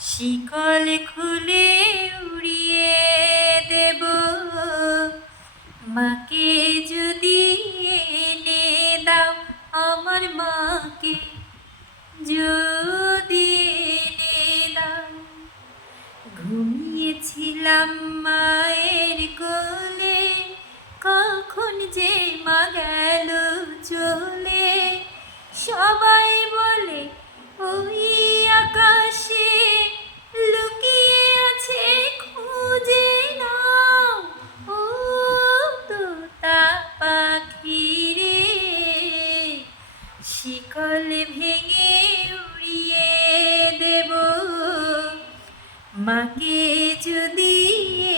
শিকল খুলে উড়িয়ে দেব। মাকে যদি এনে দাও আমার মাকে যদি এনে দাও। ঘুমিয়েছিলাম শিকল ভেঙে উড়িয়ে দেব। মাকে যদি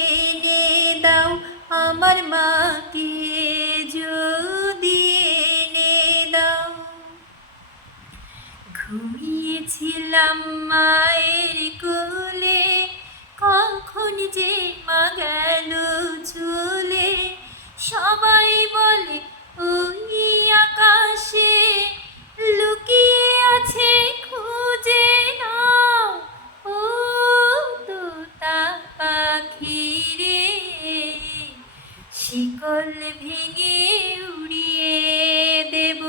এনে দাও, আমার মাকে যদি এনে দাও। ঘুমিয়েছিলাম মায়ের কোলে শিকল ভেঙে উড়িয়ে দেব।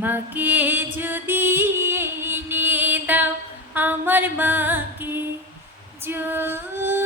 মাকে যদি এনে দাও আমার মাকে যদি